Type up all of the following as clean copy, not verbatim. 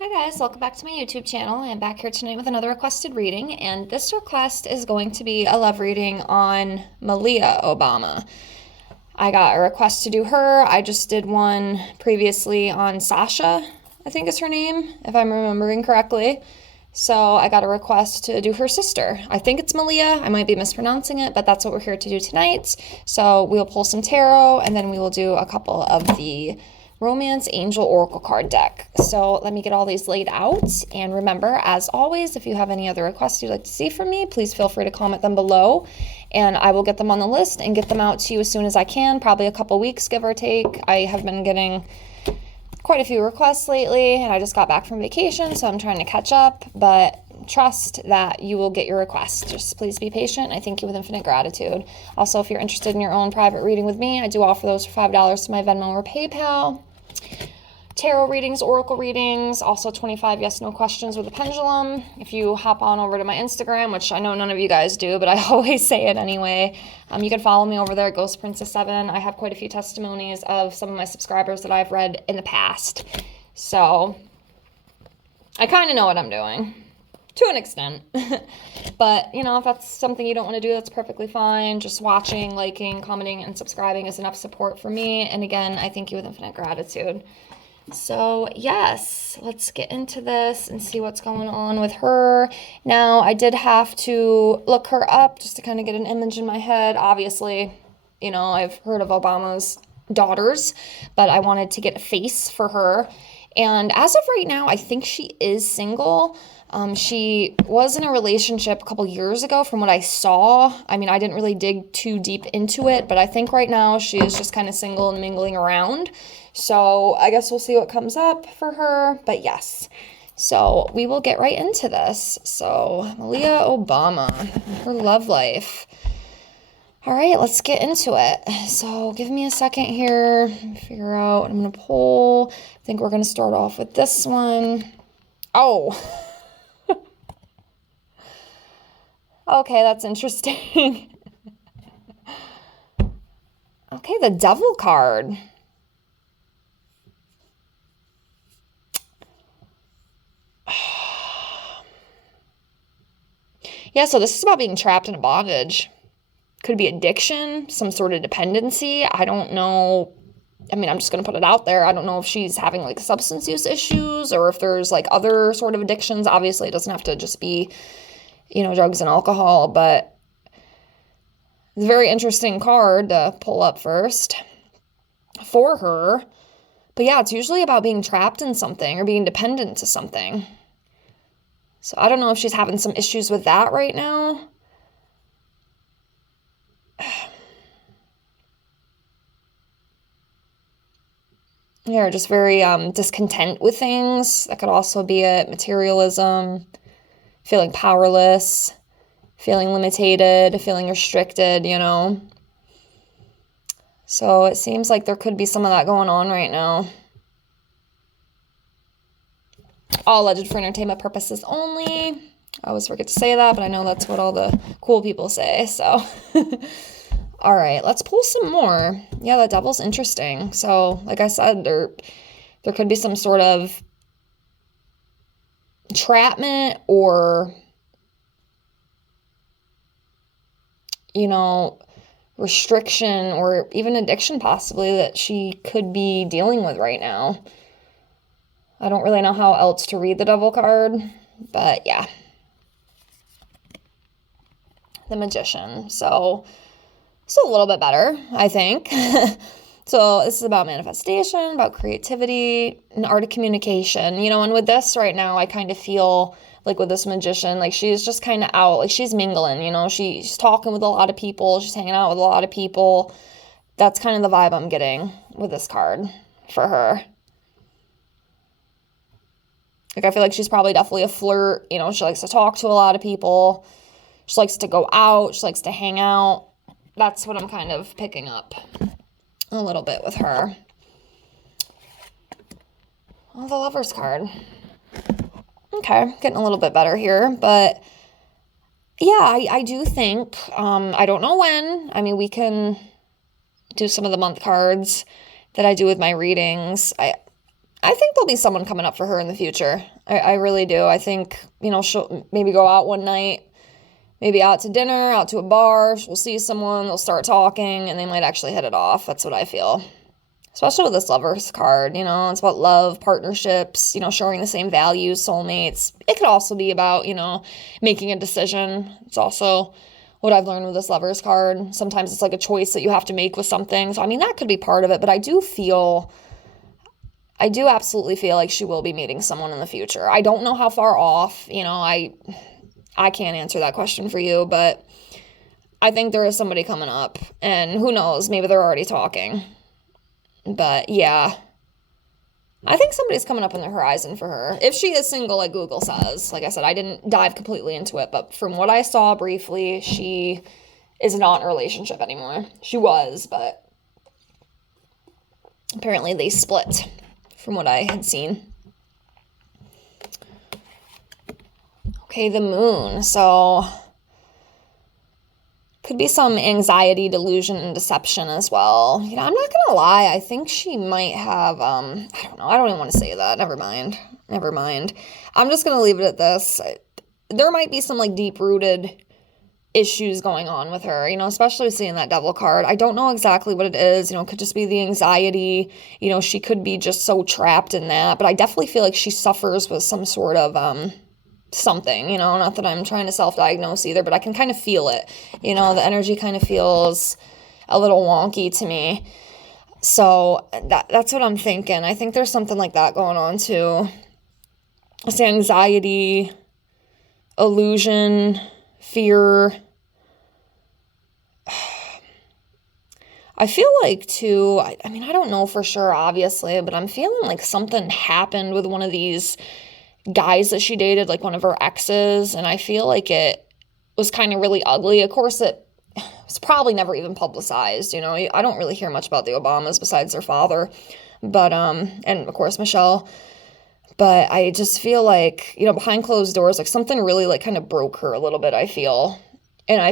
Hi guys, welcome back to my YouTube channel. I'm back here tonight with another requested reading, and this request is going to be a love reading on Malia Obama. I got a request to do her. I just did one previously on Sasha, I think is her name, if I'm remembering correctly. So I got a request to do her sister. I think it's Malia. I might be mispronouncing it, but that's what we're here to do tonight. So we'll pull some tarot, and then we will do a couple of the Romance Angel Oracle card deck. So let me get all these laid out. And remember, as always, if you have any other requests you'd like to see from me, please feel free to comment them below. And I will get them on the list and get them out to you as soon as I can, probably a couple weeks, give or take. I have been getting quite a few requests lately, and I just got back from vacation, so I'm trying to catch up, but trust that you will get your request. Just please be patient. I thank you with infinite gratitude. Also, if you're interested in your own private reading with me, I do offer those for $5 to my Venmo or PayPal. Tarot readings, oracle readings, also 25 yes/no questions with a pendulum. If you hop on over to my Instagram, which I know none of you guys do, but I always say it anyway, you can follow me over there, Ghost Princess 7. I have quite a few testimonies of some of my subscribers that I've read in the past. So I kind of know what I'm doing to an extent. But, you know, if that's something you don't want to do, that's perfectly fine. Just watching, liking, commenting, and subscribing is enough support for me. And again, I thank you with infinite gratitude. So yes, let's get into this and see what's going on with her. Now, I did have to look her up just to kind of get an image in my head. Obviously, you know, I've heard of Obama's daughters, but I wanted to get a face for her. And as of right now, I think she is single. She was in a relationship a couple years ago from what I saw. I mean, I didn't really dig too deep into it, but I think right now she is just kind of single and mingling around. So I guess we'll see what comes up for her, but yes. So we will get right into this. So Malia Obama, her love life. All right, let's get into it. So give me a second here, figure out what I'm going to pull. I think we're going to start off with this one. Oh, okay, that's interesting. Okay, the Devil card. Yeah, so this is about being trapped in a bondage. Could be addiction, some sort of dependency. I don't know. I mean, I'm just going to put it out there. I don't know if she's having like substance use issues or if there's like other sort of addictions. Obviously, it doesn't have to just be, you know, drugs and alcohol, but it's a very interesting card to pull up first for her. But yeah, it's usually about being trapped in something or being dependent to something. So I don't know if she's having some issues with that right now. Yeah, just very discontent with things. That could also be it. Materialism, feeling powerless, feeling limited, feeling restricted, you know. So it seems like there could be some of that going on right now. All alleged for entertainment purposes only. I always forget to say that, but I know that's what all the cool people say, so. All right, let's pull some more. Yeah, the Devil's interesting. So, like I said, there could be some sort of entrapment or, you know, restriction or even addiction possibly that she could be dealing with right now. I don't really know how else to read the Devil card, but yeah. The Magician. So it's a little bit better, I think. So this is about manifestation, about creativity, and art of communication. You know, and with this right now, I kind of feel like with this Magician, like she's just kind of out. Like she's mingling, you know. She's talking with a lot of people. She's hanging out with a lot of people. That's kind of the vibe I'm getting with this card for her. Like I feel like she's probably definitely a flirt. You know, she likes to talk to a lot of people. She likes to go out. She likes to hang out. That's what I'm kind of picking up a little bit with her. Oh, the Lover's card. Okay, getting a little bit better here. But yeah, I do think, I don't know when. I mean, we can do some of the month cards that I do with my readings. I think there'll be someone coming up for her in the future. I really do. I think, she'll maybe go out one night, maybe out to dinner, out to a bar. She'll see someone, they'll start talking, and they might actually hit it off. That's what I feel. Especially with this Lovers card, it's about love, partnerships, sharing the same values, soulmates. It could also be about, making a decision. It's also what I've learned with this Lovers card. Sometimes it's like a choice that you have to make with something. So, that could be part of it. But I do absolutely feel like she will be meeting someone in the future. I don't know how far off, I can't answer that question for you, but I think there is somebody coming up. And who knows, maybe they're already talking. But yeah, I think somebody's coming up on the horizon for her. If she is single, like Google says. Like I said, I didn't dive completely into it, but from what I saw briefly, she is not in a relationship anymore. She was, but apparently they split from what I had seen. Okay, the moon. So could be some anxiety, delusion, and deception as well. I'm not going to lie. I think she might have, I don't know. I don't even want to say that. Never mind. I'm just going to leave it at this. There might be some like deep-rooted issues going on with her, especially seeing that devil card. I don't know exactly what it is. It could just be the anxiety. She could be just so trapped in that. But I definitely feel like she suffers with some sort of, something, not that I'm trying to self-diagnose either, but I can kind of feel it. The energy kind of feels a little wonky to me. So that's what I'm thinking. I think there's something like that going on too. It's anxiety, illusion, fear. I feel like too, I don't know for sure, obviously, but I'm feeling like something happened with one of these guys that she dated, like one of her exes, and I feel like it was kind of really ugly. Of course, it was probably never even publicized, I don't really hear much about the Obamas besides their father, but, and of course, Michelle, but I just feel like, behind closed doors, like something really like kind of broke her a little bit, I feel, and I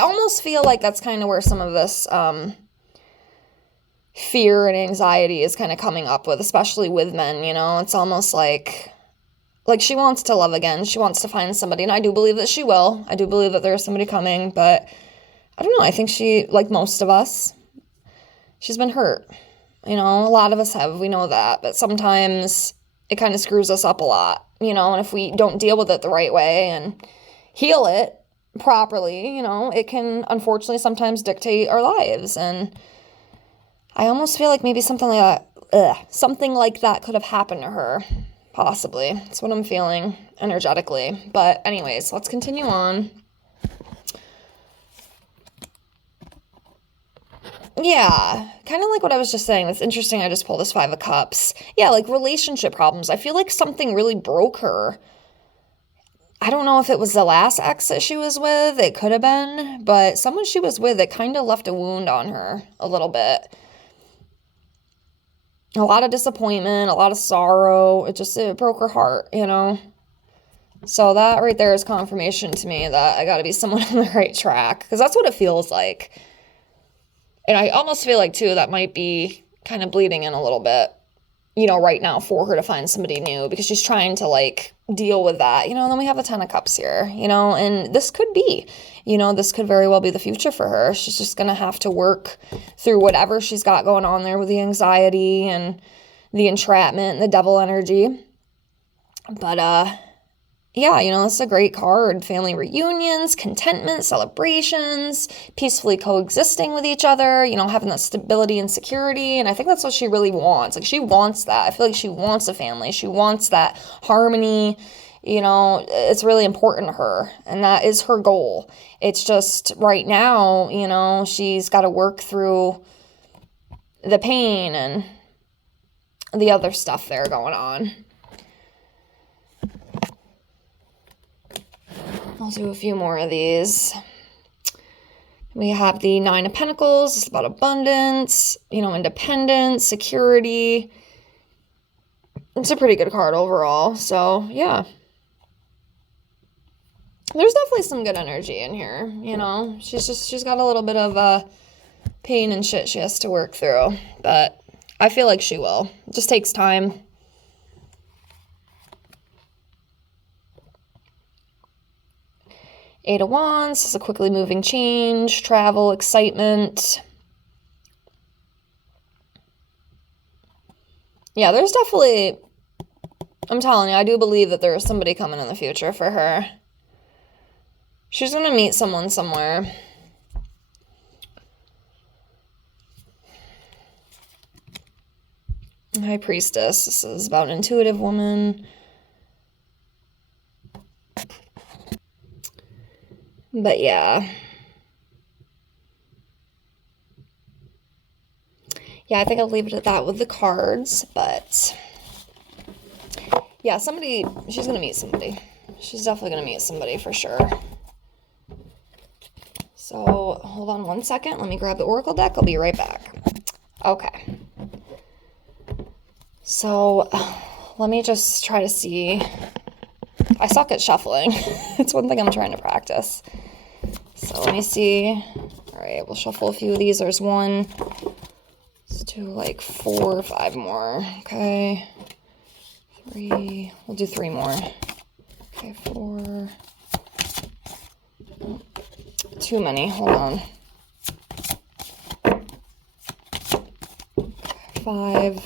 almost feel like that's kind of where some of this, fear and anxiety is kind of coming up with, especially with men, it's almost like she wants to love again. She wants to find somebody, and I do believe that she will. I do believe that there is somebody coming, but I don't know. I think she, like most of us, she's been hurt. A lot of us have, we know that, but sometimes it kind of screws us up a lot, and if we don't deal with it the right way and heal it properly, it can unfortunately sometimes dictate our lives. And I almost feel like maybe something like that could have happened to her, possibly. That's what I'm feeling energetically. But anyways, let's continue on. Yeah, kind of like what I was just saying. That's interesting. I just pulled this 5 of Cups. Yeah, like relationship problems. I feel like something really broke her. I don't know if it was the last ex that she was with. It could have been. But someone she was with, it kind of left a wound on her a little bit. A lot of disappointment, a lot of sorrow. It broke her heart, So that right there is confirmation to me that I got to be someone on the right track, because that's what it feels like. And I almost feel like, too, that might be kind of bleeding in a little bit, right now for her to find somebody new, because she's trying to, deal with that, and then we have the 10 of Cups here, and this could be, this could very well be the future for her. She's just going to have to work through whatever she's got going on there with the anxiety and the entrapment and the devil energy. But, yeah, this is a great card. Family reunions, contentment, celebrations, peacefully coexisting with each other, having that stability and security. And I think that's what she really wants. Like, she wants that. I feel like she wants a family. She wants that harmony. It's really important to her. And that is her goal. It's just right now, she's got to work through the pain and the other stuff there going on. I'll do a few more of these. We have the 9 of Pentacles. It's about abundance, independence, security. It's a pretty good card overall. So, yeah. There's definitely some good energy in here, she's got a little bit of pain and shit she has to work through. But I feel like she will. It just takes time. Eight of Wands, this is a quickly moving change, travel, excitement. Yeah, there's definitely, I'm telling you, I do believe that there's somebody coming in the future for her. She's going to meet someone somewhere. High Priestess, this is about an intuitive woman. But yeah. Yeah, I think I'll leave it at that with the cards, but yeah, somebody, she's going to meet somebody. She's definitely going to meet somebody for sure. So, hold on one second. Let me grab the Oracle deck. I'll be right back. Okay. So, let me just try to see. I suck at shuffling. It's one thing I'm trying to practice. So, let me see. All right, we'll shuffle a few of these. There's one. Let's do like 4 or 5 more. Okay. 3. We'll do 3 more. Okay, 4. Too many. Hold on. 5.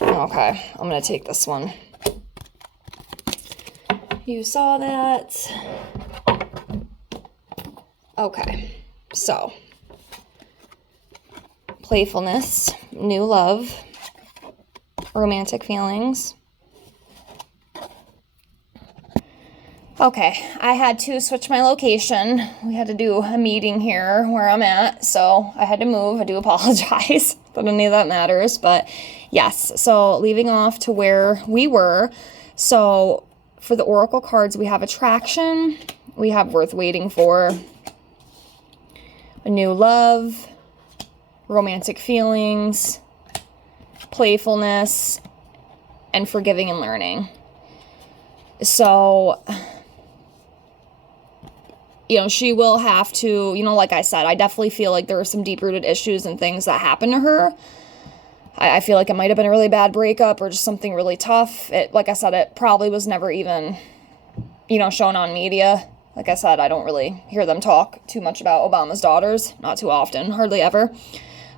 Okay, I'm going to take this one. You saw that. Okay, so playfulness, new love, romantic feelings. Okay, I had to switch my location. We had to do a meeting here where I'm at, so I had to move. I do apologize, but any of that matters. But yes, so leaving off to where we were. So for the Oracle cards, we have attraction, we have worth waiting for, a new love, romantic feelings, playfulness, and forgiving and learning. So, you know, she will have to, you know, like I said, I definitely feel like there are some deep-rooted issues and things that happened to her. I feel like it might have been a really bad breakup or just something really tough. Like I said, it probably was never even, you know, shown on media. Like I said, I don't really hear them talk too much about Obama's daughters. Not too often, hardly ever.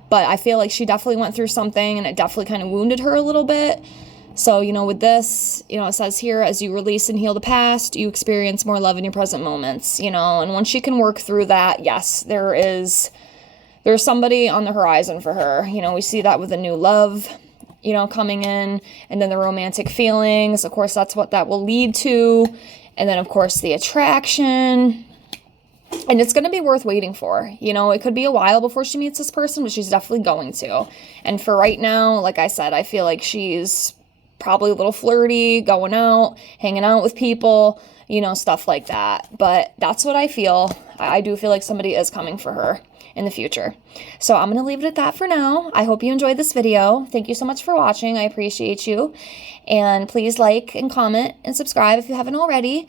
But I feel like she definitely went through something, and it definitely kind of wounded her a little bit. So, you know, with this, you know, it says here, as you release and heal the past, you experience more love in your present moments, you know. And once she can work through that, yes, there's somebody on the horizon for her. You know, we see that with a new love, you know, coming in, and then the romantic feelings. Of course, that's what that will lead to. And then, of course, the attraction. And it's going to be worth waiting for. You know, it could be a while before she meets this person, but she's definitely going to. And for right now, like I said, I feel like she's probably a little flirty, going out, hanging out with people, you know, stuff like that. But that's what I feel. I do feel like somebody is coming for her in the future. So I'm going to leave it at that for now. I hope you enjoyed this video. Thank you so much for watching. I appreciate you. And please like and comment and subscribe if you haven't already.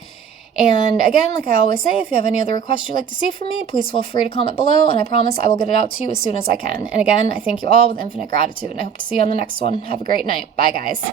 And again, like I always say, if you have any other requests you'd like to see from me, please feel free to comment below, and I promise I will get it out to you as soon as I can. And again, I thank you all with infinite gratitude, and I hope to see you on the next one. Have a great night. Bye, guys.